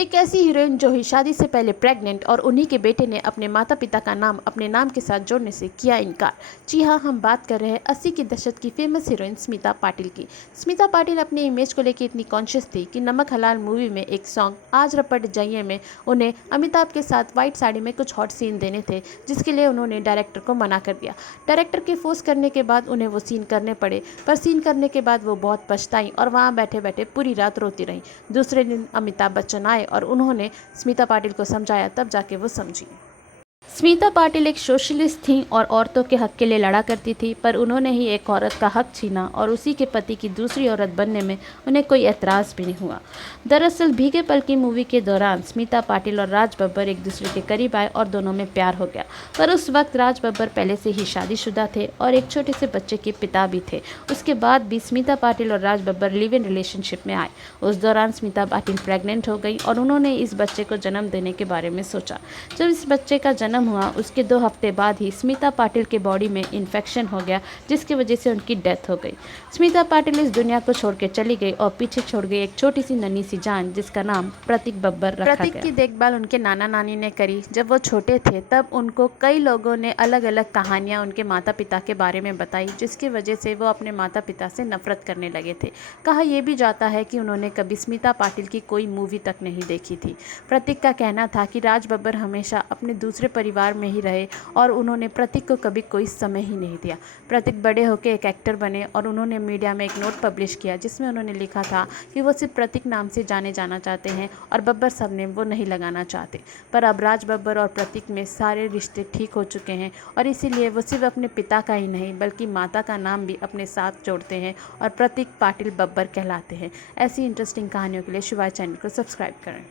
एक ऐसी हीरोइन जो हुई शादी से पहले प्रेग्नेंट और उन्हीं के बेटे ने अपने माता पिता का नाम अपने नाम के साथ जोड़ने से किया इनकार। जी हाँ, हम बात कर रहे हैं 80 के दशक की फेमस हीरोइन स्मिता पाटिल की। स्मिता पाटिल अपने इमेज को लेकर इतनी कॉन्शियस थी कि नमक हलाल मूवी में एक सॉन्ग आज रपट जाइए में उन्हें अमिताभ के साथ व्हाइट साड़ी में कुछ हॉट सीन देने थे, जिसके लिए उन्होंने डायरेक्टर को मना कर दिया। डायरेक्टर के फोर्स करने के बाद उन्हें वो सीन करने पड़े, पर सीन करने के बाद वो बहुत पछताई और वहाँ बैठे बैठे पूरी रात रोती रहीं। दूसरे दिन अमिताभ बच्चन आए और उन्होंने स्मिता पाटिल को समझाया, तब जाके वो समझी। स्मिता पाटिल एक सोशलिस्ट थीं और औरतों के हक के लिए लड़ा करती थी, पर उन्होंने ही एक औरत का हक छीना और उसी के पति की दूसरी औरत बनने में उन्हें कोई एतराज़ भी नहीं हुआ। दरअसल भीगे पल की मूवी के दौरान स्मिता पाटिल और राज बब्बर एक दूसरे के करीब आए और दोनों में प्यार हो गया, पर उस वक्त राज बब्बर पहले से ही शादीशुदा थे और एक छोटे से बच्चे के पिता भी थे। उसके बाद भी स्मिता पाटिल और Raj Babbar live in relationship में आए। उस दौरान स्मिता पाटिल प्रेग्नेंट हो गई और उन्होंने इस बच्चे को जन्म देने के बारे में सोचा। जब इस बच्चे का जन्म हुआ उसके 2 हफ्ते बाद ही स्मिता पाटिल के बॉडी में इन्फेक्शन हो गया, जिसकी वजह से उनकी डेथ हो गई। स्मिता पाटिल इस दुनिया को छोड़ के चली गई और पीछे छोड़ गई एक छोटी सी नन्ही सी जान, जिसका नाम प्रतीक बब्बर रखा गया। प्रतीक की देखभाल उनके नाना नानी ने करी। जब वो छोटे थे तब उनको कई लोगों ने अलग अलग कहानियां उनके माता पिता के बारे में बताई, जिसकी वजह से वो अपने माता पिता से नफरत करने लगे थे। कहा यह भी जाता है कि उन्होंने कभी स्मिता पाटिल की कोई मूवी तक नहीं देखी थी। प्रतीक का कहना था कि राज बब्बर हमेशा अपने दूसरे परिवार में ही रहे और उन्होंने प्रतीक को कभी कोई समय ही नहीं दिया। प्रतीक बड़े होकर एक एक्टर बने और उन्होंने मीडिया में एक नोट पब्लिश किया, जिसमें उन्होंने लिखा था कि वो सिर्फ प्रतीक नाम से जाने जाना चाहते हैं और बब्बर सरनेम वो नहीं लगाना चाहते। पर अब राज बब्बर और प्रतीक में सारे रिश्ते ठीक हो चुके हैं और इसीलिए वो सिर्फ अपने पिता का ही नहीं बल्कि माता का नाम भी अपने साथ जोड़ते हैं और प्रतीक पाटिल बब्बर कहलाते हैं। ऐसी इंटरेस्टिंग कहानियों के लिए शिवाय चैनल को सब्सक्राइब करें।